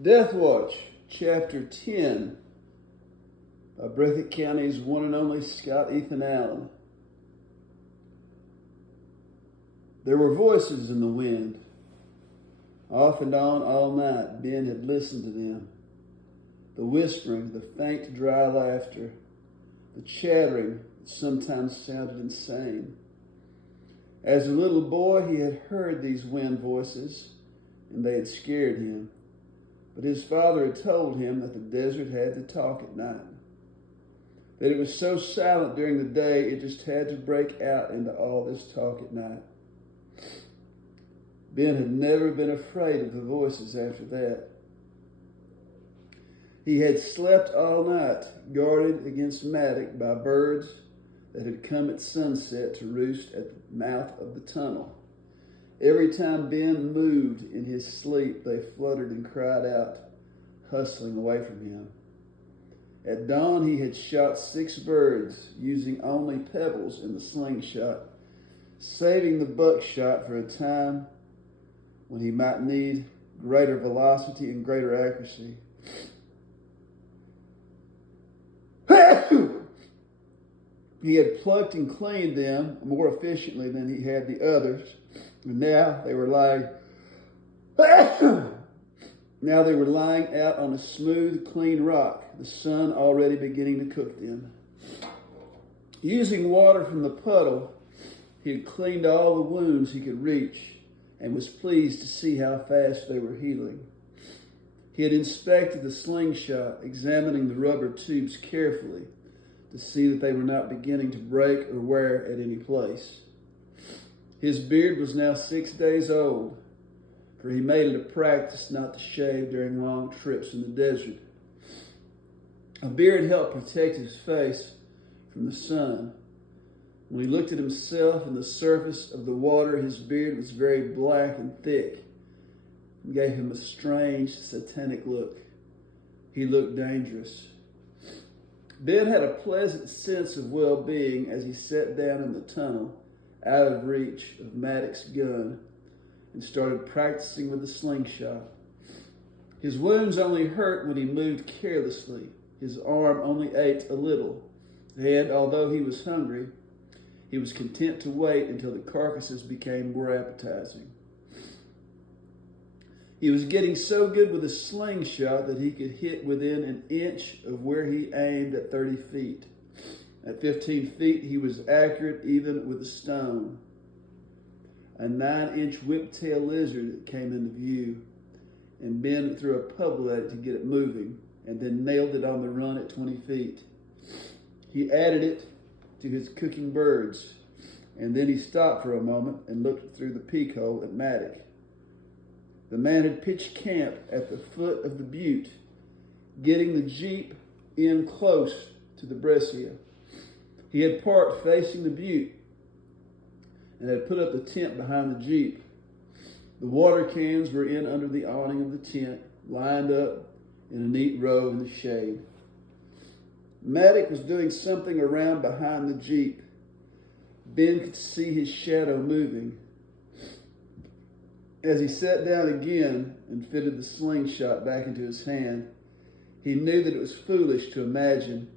Deathwatch Chapter 10 by Breathitt County's one and only Scott Ethan Allen. There were voices in the wind. Off and on all night, Ben had listened to them. The whispering, the faint, dry laughter, the chattering that sometimes sounded insane. As a little boy, he had heard these wind voices, and they had scared him. But his father had told him that the desert had to talk at night. That it was so silent during the day, it just had to break out into all this talk at night. Ben had never been afraid of the voices after that. He had slept all night, guarded against Maddox by birds that had come at sunset to roost at the mouth of the tunnel. Every time Ben moved in his sleep, they fluttered and cried out, hustling away from him. At dawn, he had shot 6 birds, using only pebbles in the slingshot, saving the buckshot for a time when he might need greater velocity and greater accuracy. He had plucked and cleaned them more efficiently than he had the others, and now they were lying out on a smooth, clean rock, the sun already beginning to cook them. Using water from the puddle, he had cleaned all the wounds he could reach and was pleased to see how fast they were healing. He had inspected the slingshot, examining the rubber tubes carefully to see that they were not beginning to break or wear at any place. His beard was now 6 days old, for he made it a practice not to shave during long trips in the desert. A beard helped protect his face from the sun. When he looked at himself in the surface of the water, his beard was very black and thick and gave him a strange, satanic look. He looked dangerous. Ben had a pleasant sense of well-being as he sat down in the tunnel, out of reach of Maddox's gun, and started practicing with the slingshot. His wounds only hurt when he moved carelessly. His arm only ached a little, and although he was hungry, he was content to wait until the carcasses became more appetizing. He was getting so good with his slingshot that he could hit within an inch of where he aimed at 30 feet. At 15 feet, he was accurate even with a stone. A 9-inch whiptail lizard came into view, and Ben threw a pebble at it to get it moving, and then nailed it on the run at 20 feet. He added it to his cooking birds, and then he stopped for a moment and looked through the peak hole at Maddox. The man had pitched camp at the foot of the butte, getting the jeep in close to the breccia. He had parked facing the butte and had put up the tent behind the jeep. The water cans were in under the awning of the tent, lined up in a neat row in the shade. Maddox was doing something around behind the jeep. Ben could see his shadow moving. As he sat down again and fitted the slingshot back into his hand, he knew that it was foolish to imagine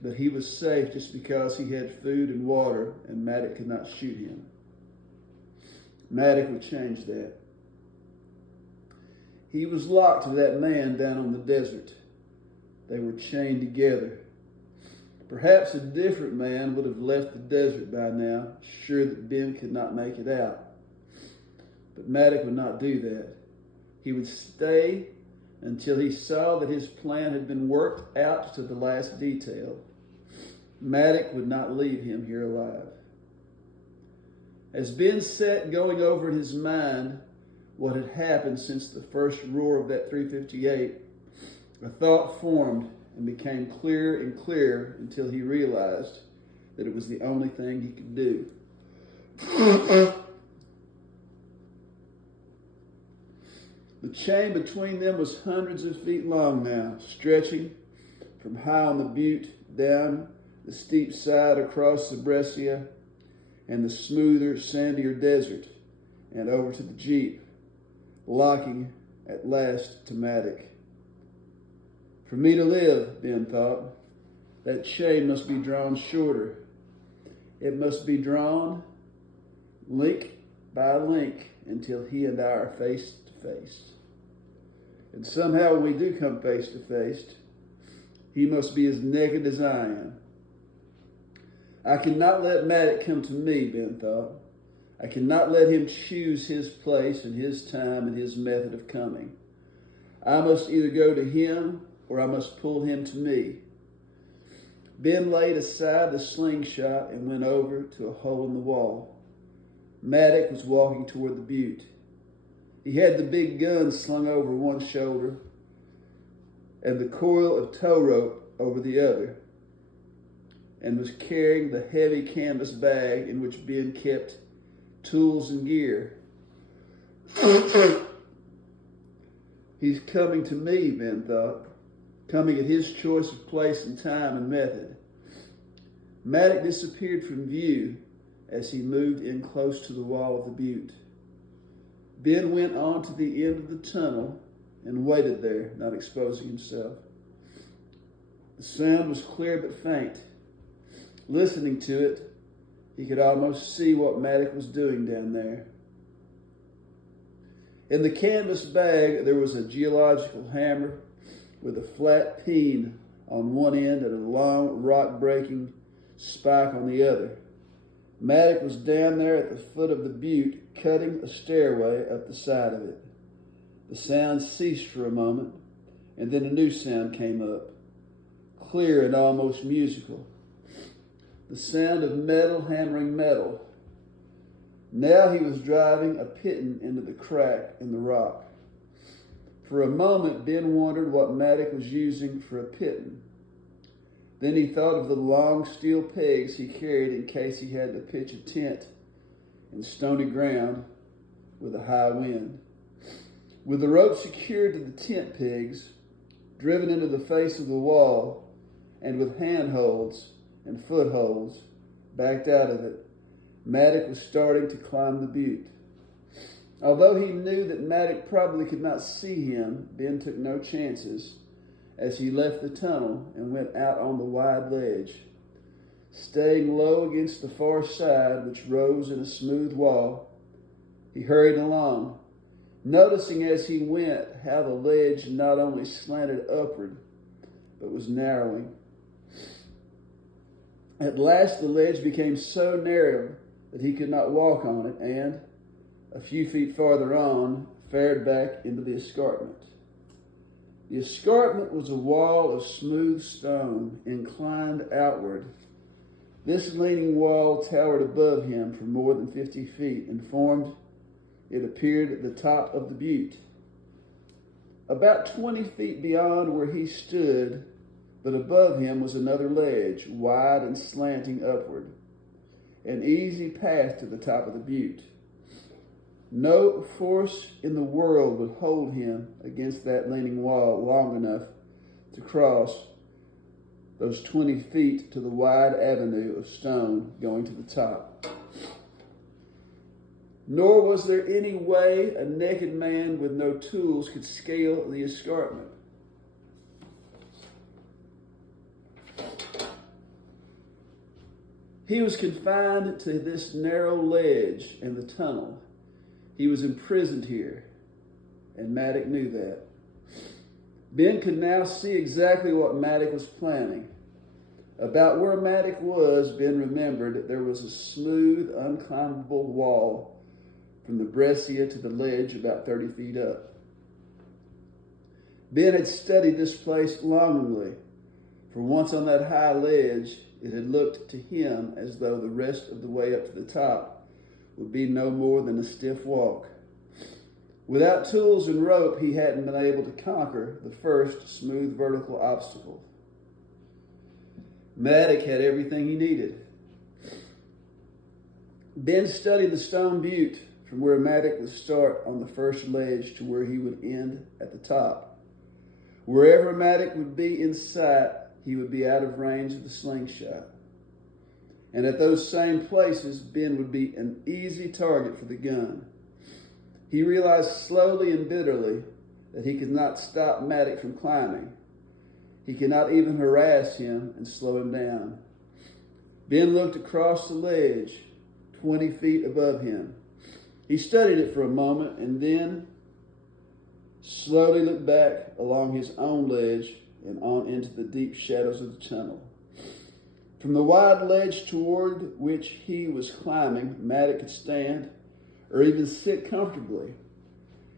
that he was safe just because he had food and water and Maddox could not shoot him. Maddox would change that. He was locked to that man down on the desert. They were chained together. Perhaps a different man would have left the desert by now, sure that Ben could not make it out. But Maddox would not do that. He would stay until he saw that his plan had been worked out to the last detail. Maddox would not leave him here alive. As Ben sat going over in his mind what had happened since the first roar of that 358, a thought formed and became clearer and clearer until he realized that it was the only thing he could do. The chain between them was hundreds of feet long now, stretching from high on the butte down the steep side across the breccia and the smoother, sandier desert and over to the jeep, locking at last to Maddox. For me to live, Ben thought, that chain must be drawn shorter. It must be drawn link by link until he and I are face to face. And somehow when we do come face to face, he must be as naked as I am. I cannot let Maddox come to me, Ben thought. I cannot let him choose his place and his time and his method of coming. I must either go to him or I must pull him to me. Ben laid aside the slingshot and went over to a hole in the wall. Maddox was walking toward the butte. He had the big gun slung over one shoulder and the coil of tow rope over the other, and was carrying the heavy canvas bag in which Ben kept tools and gear. He's coming to me, Ben thought, coming at his choice of place and time and method. Maddox disappeared from view as he moved in close to the wall of the butte. Ben went on to the end of the tunnel and waited there, not exposing himself. The sound was clear but faint. Listening to it, he could almost see what Maddox was doing down there. In the canvas bag, there was a geological hammer with a flat peen on one end and a long rock-breaking spike on the other. Maddox was down there at the foot of the butte, cutting a stairway up the side of it. The sound ceased for a moment, and then a new sound came up, clear and almost musical. The sound of metal hammering metal. Now he was driving a pitton into the crack in the rock. For a moment, Ben wondered what Maddox was using for a pitton. Then he thought of the long steel pegs he carried in case he had to pitch a tent in stony ground with a high wind. With the rope secured to the tent pegs, driven into the face of the wall, and with handholds and footholds backed out of it, Maddox was starting to climb the butte. Although he knew that Maddox probably could not see him, Ben took no chances as he left the tunnel and went out on the wide ledge. Staying low against the far side, which rose in a smooth wall, he hurried along, noticing as he went how the ledge not only slanted upward, but was narrowing. At last the ledge became so narrow that he could not walk on it, and, a few feet farther on, fared back into the escarpment. The escarpment was a wall of smooth stone, inclined outward. This leaning wall towered above him for more than 50 feet and formed, it appeared, at the top of the butte. About 20 feet beyond where he stood, but above him was another ledge, wide and slanting upward, an easy path to the top of the butte. No force in the world would hold him against that leaning wall long enough to cross those 20 feet to the wide avenue of stone going to the top. Nor was there any way a naked man with no tools could scale the escarpment. He was confined to this narrow ledge and the tunnel. He was imprisoned here, and Maddox knew that. Ben could now see exactly what Maddox was planning. About where Maddox was, Ben remembered that there was a smooth, unclimbable wall from the breccia to the ledge about 30 feet up. Ben had studied this place longingly, for once on that high ledge, it had looked to him as though the rest of the way up to the top would be no more than a stiff walk. Without tools and rope, he hadn't been able to conquer the first smooth vertical obstacle. Maddox had everything he needed. Ben studied the stone butte from where Maddox would start on the first ledge to where he would end at the top. Wherever Maddox would be in sight, he would be out of range of the slingshot. And at those same places, Ben would be an easy target for the gun. He realized slowly and bitterly that he could not stop Maddox from climbing. He could not even harass him and slow him down. Ben looked across the ledge, 20 feet above him. He studied it for a moment and then slowly looked back along his own ledge and on into the deep shadows of the tunnel. From the wide ledge toward which he was climbing, Maddox could stand or even sit comfortably,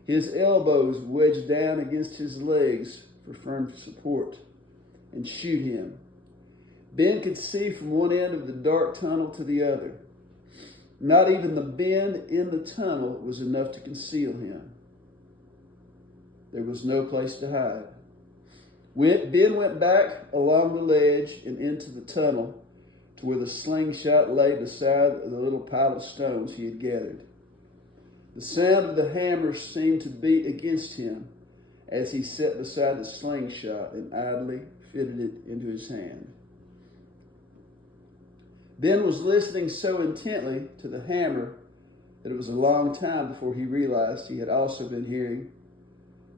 his elbows wedged down against his legs for firm support, and shoot him. Ben could see from one end of the dark tunnel to the other. Not even the bend in the tunnel was enough to conceal him. There was no place to hide. Ben went back along the ledge and into the tunnel to where the slingshot lay beside the little pile of stones he had gathered. The sound of the hammer seemed to beat against him as he sat beside the slingshot and idly fitted it into his hand. Ben was listening so intently to the hammer that it was a long time before he realized he had also been hearing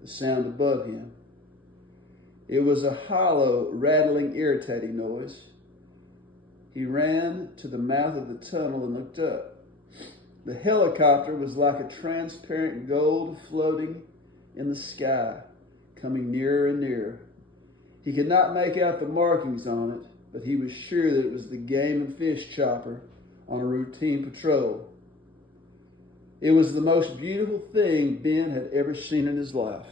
the sound above him. It was a hollow, rattling, irritating noise. He ran to the mouth of the tunnel and looked up. The helicopter was like a transparent gold floating in the sky, coming nearer and nearer. He could not make out the markings on it, but he was sure that it was the game and fish chopper on a routine patrol. It was the most beautiful thing Ben had ever seen in his life.